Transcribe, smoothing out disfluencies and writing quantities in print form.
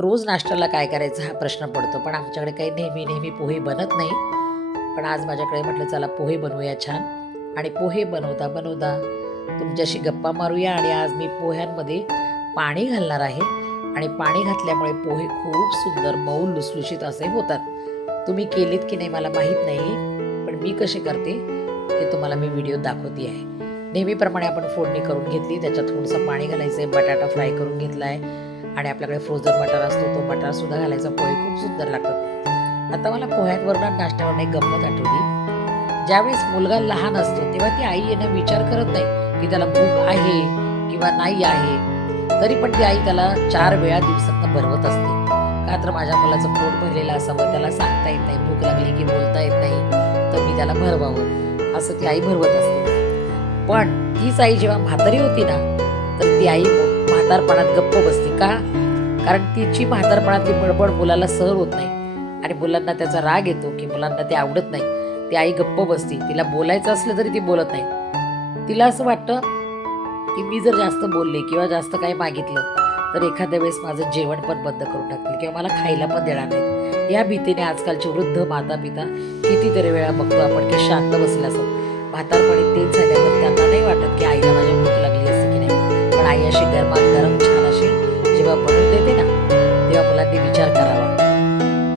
रोज नाश्त्याला काय करायचं हा प्रश्न पडतो, पण आमच्याकडे काही नेहमी पोहे बनत नाही. पण आज माझ्याकडे म्हटलं चला पोहे बनवूया छान. आणि पोहे बनवता बनवता तुमच्याशी गप्पा मारूया. आणि आज मी पोह्यांमध्ये पाणी घालणार आहे. आणि पाणी घातल्यामुळे पोहे खूप सुंदर मऊ लुसलुशीत असे होतात. तुम्ही केलेत की नाही मला माहीत नाही, पण मी कसे करते ते तुम्हाला मी व्हिडिओ दाखवते आहे. नेहमीप्रमाणे आपण फोडणी करून घेतली, त्याच्यात थोडंसं पाणी घालायचं आहे, बटाटा फ्राय करून घेतला आहे आणि आपल्याकडे फ्रोझन मटार असतो तो मटार सुद्धा घालायचा. पोहे खूप सुंदर लागतात. आता मला पोह्यांवरून नाश्त्यावरून एक गंमत आठवली. ज्यावेळेस मुलगा लहान असतो तेव्हा ती आई येणं विचार करत नाही की त्याला भूक आहे किंवा नाही आहे, तरी पण ती आई त्याला 4 वेळा दिवसातनं भरवत असते. का तर माझ्या मुलाचं पोट भरलेलं असावं, त्याला सांगता येत नाही, भूक लागली की बोलता येत नाही, तर मी त्याला भरवावं असं ती आई भरवत असते. पण तीच आई जेव्हा म्हातारी होती ना, तर ती आई म्हातारपणात गप्प बसते. का? कारण तिची म्हातारपणातली बडबड मुलाला सहन होत नाही आणि मुलांना त्याचा राग येतो की मुलांना ते आवडत नाही. ती आई गप्प बसते. तिला बोलायचं असलं तरी ती बोलत नाही. तिला असं वाटतं की मी जर जास्त बोलले किंवा जास्त काही मागितलं तर एखाद्या वेळेस माझं जेवण पण बंद करून टाकतील किंवा मला खायला पण देणार नाहीत. या भीतीने आजकालचे वृद्ध माता पिता कितीतरी वेळा बघतो आपण की शांत बसले असतात. म्हातारपणी तेच झाल्यावर त्यांना